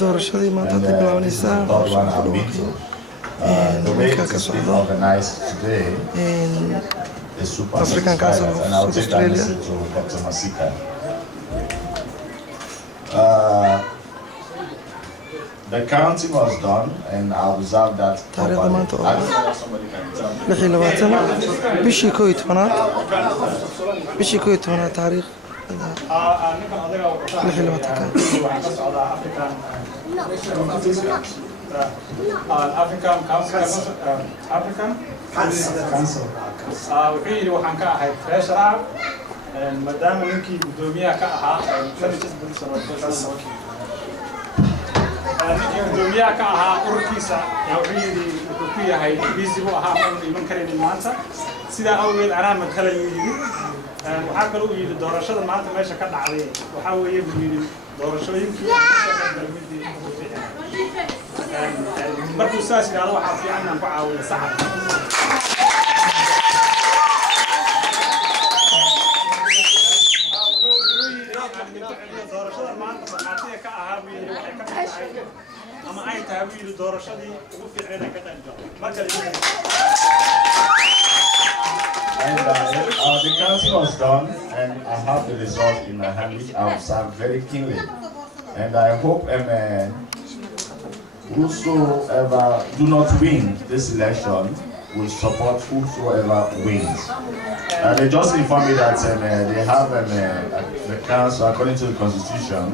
doorashadii maanta hadday bilaabanaysaa ninka ka socdo afrikankaas oo South Australia. The counting was done, and I observed that. taariikhda maanta oo 26 bishii 11 taariikh African Council. Wuxuu yidhi waxaan ka ahay treasurer maadaama ninkii guddoomiyaha ka ahaa ninkii guddoomiyaha ka ahaa ururkiisa wuxuu yidhi wuxuu ku yahay busy buu ahaa ma iman karaynin maanta sidaa awgeed anaa matalayuu yidhi waxaa kaloo uu yidhi doorashada maanta meesha ka dhacday waxaa weeye buu yidhi doorashooyinkii galmidii ugu fiican markuu saas yidhaahdo waxaa fiican inaan ku caawiyo saxabka doorashada maanta markhaatiga ka ahaa buu yidhi waxay ka tahay ama ay tahay buu yidhi doorashadii ugu fiicneed ay ka qayb galo marka And the council was done, and I have the result in my hand, which I observed very keenly. And I hope whosoever do not win this election will support whosoever wins. They just informed me that they have the council, according to the constitution,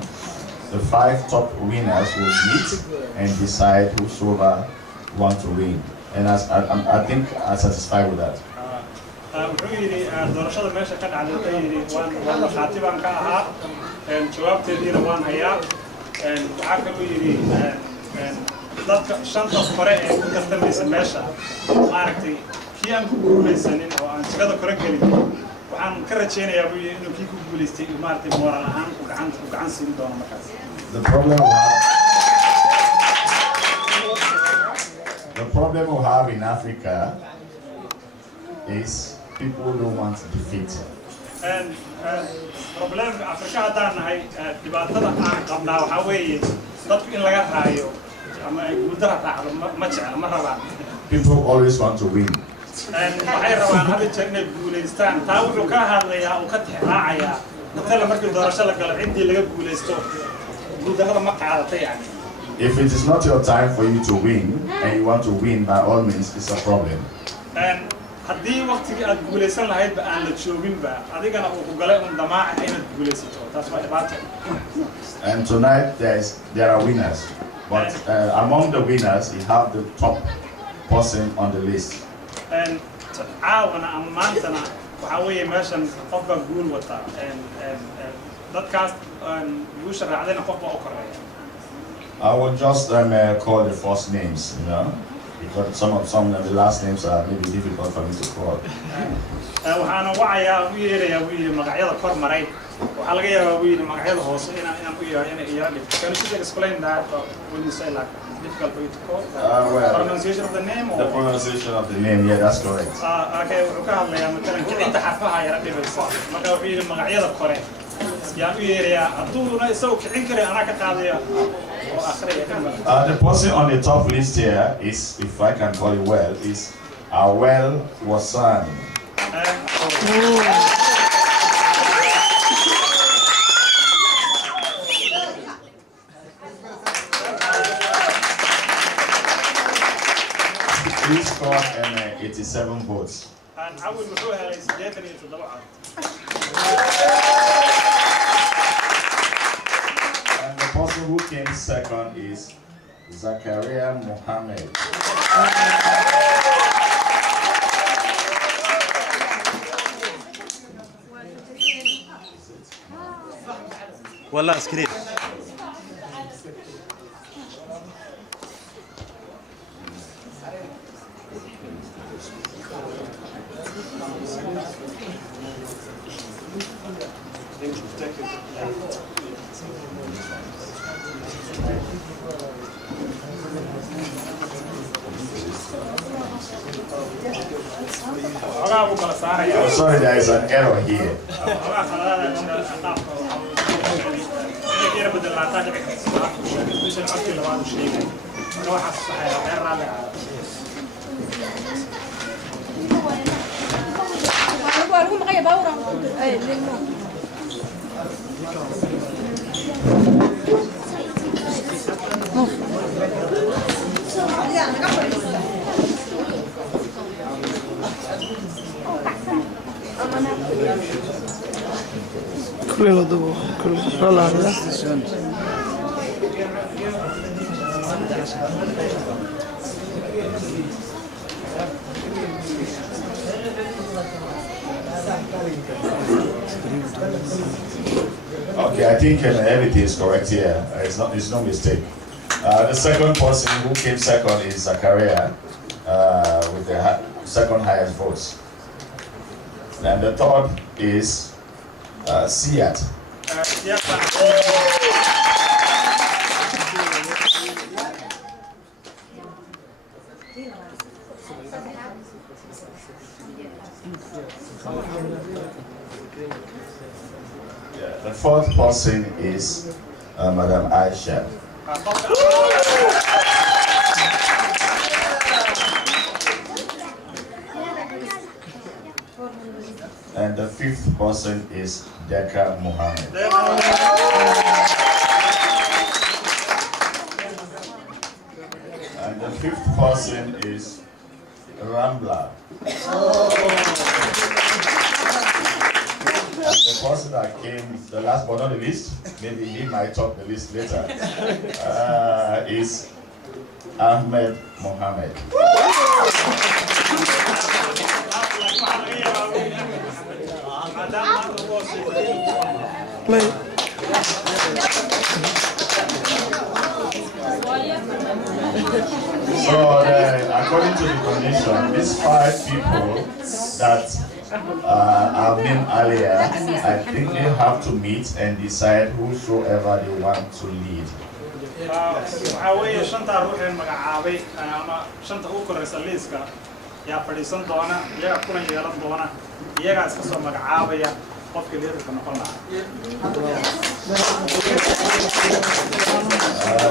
the 5 top winners will meet and decide whosoever want to win. And I think I'm satisfied with that. wuxuu yidhi doorashada meesha ka dhacday wuxuu yidhi waan markhaati baan ka ahaa jawaabteediina waan hayaa waxaa kaluu yidhi dadka 5 hore ee ku tartamaysa meesha maaragtay kii aan ku guulaysanin oo aan jagada kore gelin waxaan ka rajaynayaa buu yidhi inuu kii ku guulaystay maaragtay moral ahaan ku gacan siin doono markaas The problem we have in Africa is people don't want defeat. Problem Africa hadaan nahay dhibaatada aan qabnaa waxa weeye dadku in laga raayo ama ay guuldara raacdo ma jecla ma rabaan. People always want to win. waxay rabaan hada jeer inay guulaystaan taa wuxuu ka hadlayaa uu ka tixraacayaa matala markii doorasho la galo cidii laga guulaysto guuldarada ma qaadatay yani. If it is not your time for you to win and you want to win, by all means, it's a problem. haddii waqtigii aad guulaysan lahaydba aan la jooginba adigana uu ku galay un damaaca inaad guulaysato taas waa dhibaato. And tonight there are winners, but among the winners you have the top person on the list. caawana ama maantana waxaa weeye meeshan qof baa guul wata dadkaas guusha raacdayna qof baa u koreeya. I will just call the first names, you know, because some of the last names are maybe difficult for me to call. waxaana wacayaa u yeerayaa buu yidhi magacyada kor maray waxaa laga yaabaa buu yidhi magacyada hoose inaan u yeero inay iyara dhibto. Can you explain that when you say like it's difficult for you to call? Well, pronunciation of the name or? The pronunciation of the name, yeah, that's correct. Okay, wuxuu ka hadlayaa matalan kicinta xarfaha yara dhibaysa marka wuxuu yidhi magacyada kore yaan u yeerayaa hadduuna isagu kicin karay anaa ka qaadaya oo akhriya. The person on the top list here is, if I can call it well, is Awel Wasan. He scored 87 votes. And I will go ahead and get into the And the person who came second is Zakaria Mohammed. والله سكرين I'm sorry, there is an error here. ogolaataa dhici karta sida ku sheegay bishan codkii labaad u sheegay marka waxaa saxaya reer raalli ah كلنا دبوا كل رلا هذا Okay, I think everything is correct here. It's no mistake. The second person who came second is Zakaria with the second highest votes. And the third is Siat. The fourth person is Madam Aisha. And the fifth person is Deka Mohammed. And the fifth person is Rambla. And the person that came, the last but not the least, maybe he might top the list later, is Ahmed Mohammed. So, according to the condition, these 5 people that I've named earlier, I think they have to meet and decide whosoever they want to lead.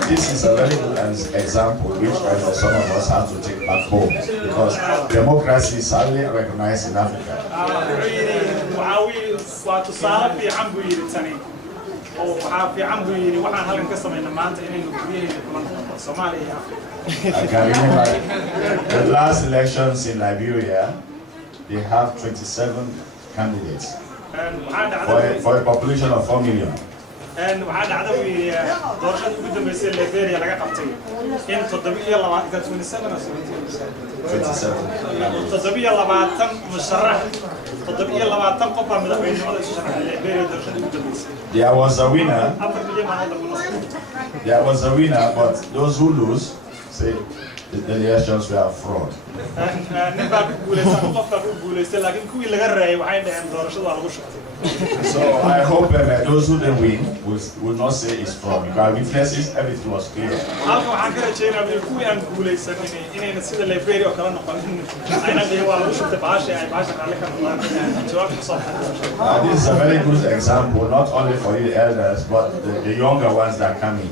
This is a very good example which some of us have to take back home because democracy is hardly recognized in Africa. I can remember the last elections in Liberia, they have 27 candidates for a population of 4 million. And وعاد عدوي دورشة قدام بيصير ليبيريا لقى قبتين إن تطبيقية الله إذا 27 أو 27 تطبيقية الله بعد تم مشرح تطبيقية الله بعد تم قبة من بين هذا الشرح ليبيريا دورشة قدام بيصير. There was a winner, but those who lose say the elections were fraud. So I hope those who didn't win will not say it's fraud because witnesses everything was clear. This is a very good example, not only for you elders, but the younger ones that come in.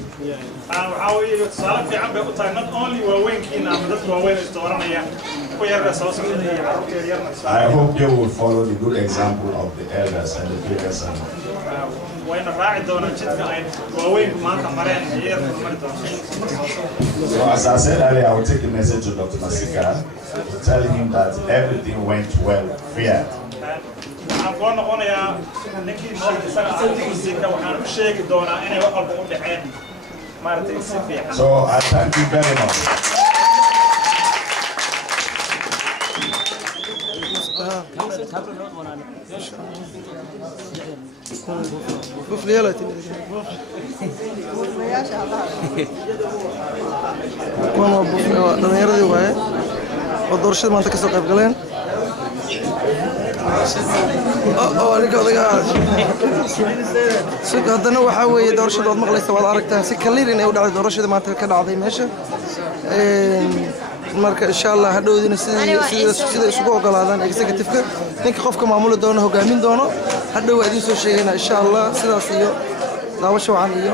I hope they will follow the good example of the elders and the parents. So as I said earlier, I will take a message to Dr. Masika to tell him that everything went well, fair. So I thank you very much. شوف لي يلا وانا بوفنا دنيردي واي ودورشد ما انت كسو قيب قلين aniga odagaa haddana waxaa weeye doorashada ood maqlaysa waad aragtaa si kaliir inay u dhacday doorashada maanta ka dhacday meesha marka insha Allah hadhowdina sida isugu ogolaadaan executive-ka ninka qofka maamuli doono hogaamin doono hadhow waa idin soo sheegayna insha Allah sidaas iyo daawasho wacan iyo